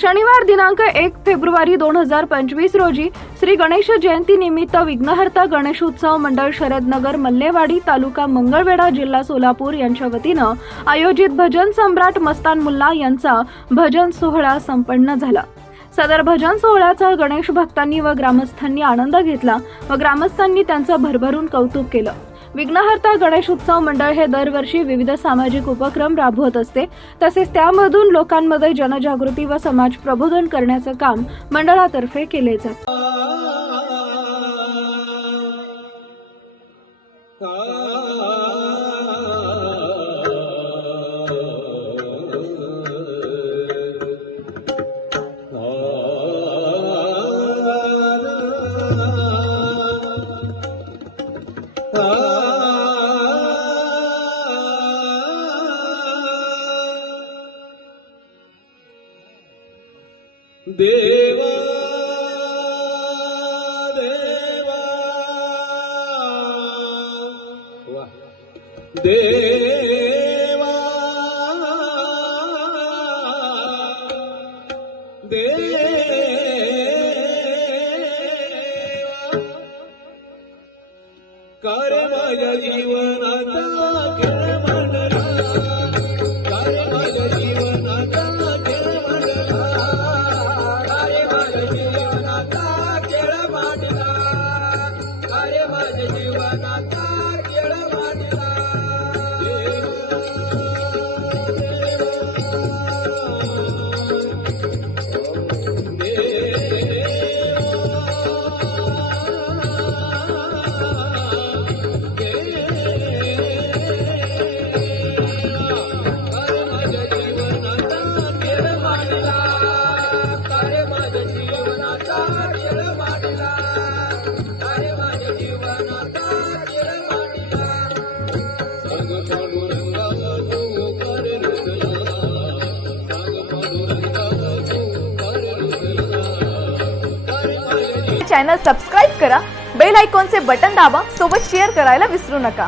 शनिवार दिनांक एक फेब्रुवारी दोन हजार पंचवीस रोजी श्री गणेश जयंती निमित्त विघ्नहर्ता गणेशोत्सव मंडळ शरदनगर मल्लेवाडी तालुका मंगळवेढा जिल्हा सोलापूर यांच्या वतीनं आयोजित भजन सम्राट मस्तान मुल्ला यांचा भजन सोहळा संपन्न झाला. सदर भजन सोहळ्याचा गणेश भक्तांनी व ग्रामस्थांनी आनंद घेतला व ग्रामस्थांनी त्यांचं भरभरून कौतुक केलं. विघ्नहर्ता गणेश उत्सव मंडळ हे दरवर्षी विविध सामाजिक उपक्रम राबवत असते. तसेच त्यामधून लोकांमध्ये जनजागृती व समाज प्रबोधन करण्याचं काम मंडळातर्फे केले जाते. தேவா தேவா. தேவா தேவா. கரமய ஜீவனதா ಜೀವನ चॅनल सबस्क्राईब करा बेल आयकॉनचे बटन दाबा सोबत शेअर करायला विसरू नका.